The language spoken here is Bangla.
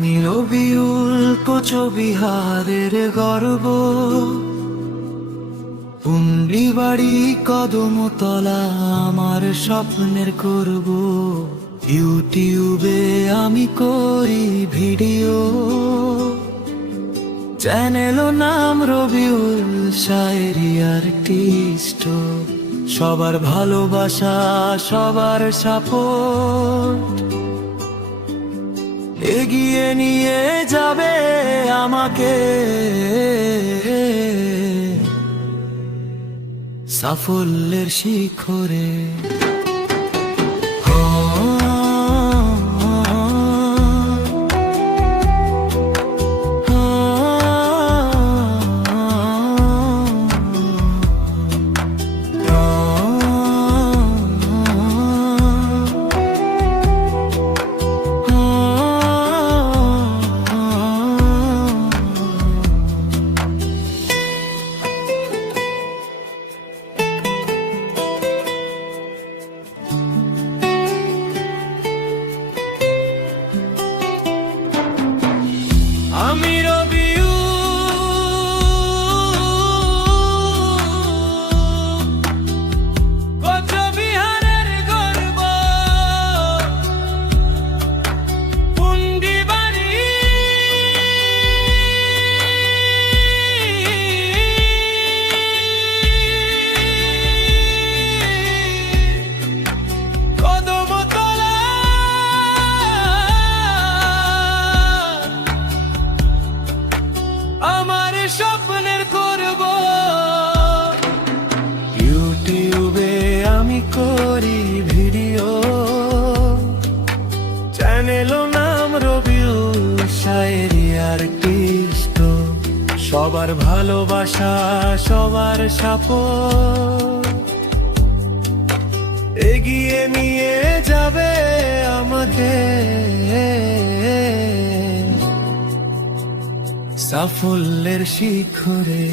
আমি রবিউল কোচবিহারের গর্ব, পুন্ডিবাড়ি কদমতলা আমার স্বপ্নের করব। ইউটিউবে আমি করি ভিডিও, চ্যানেল নাম রবিউল শায়েরি আর্টিস্ট। সবার ভালোবাসা, সবার সাপোর্ট এগিয়ে নিয়ে যাবে আমাকে সাফল্যের শিখরে। আমি রবিউল কোচবিহারের গর্ব, পুন্ডিবাড়ি কদমতলা আমার স্বপ্নের করব। ইউটিউবে আমি করি ভিডিও, চ্যানেল নাম রবিউল শায়েরি আর্টিস্ট। সবার ভালোবাসা, সবার সাপোর্ট এগিয়ে নিয়ে যাবে আমাকে সাফল্যের শিখরে।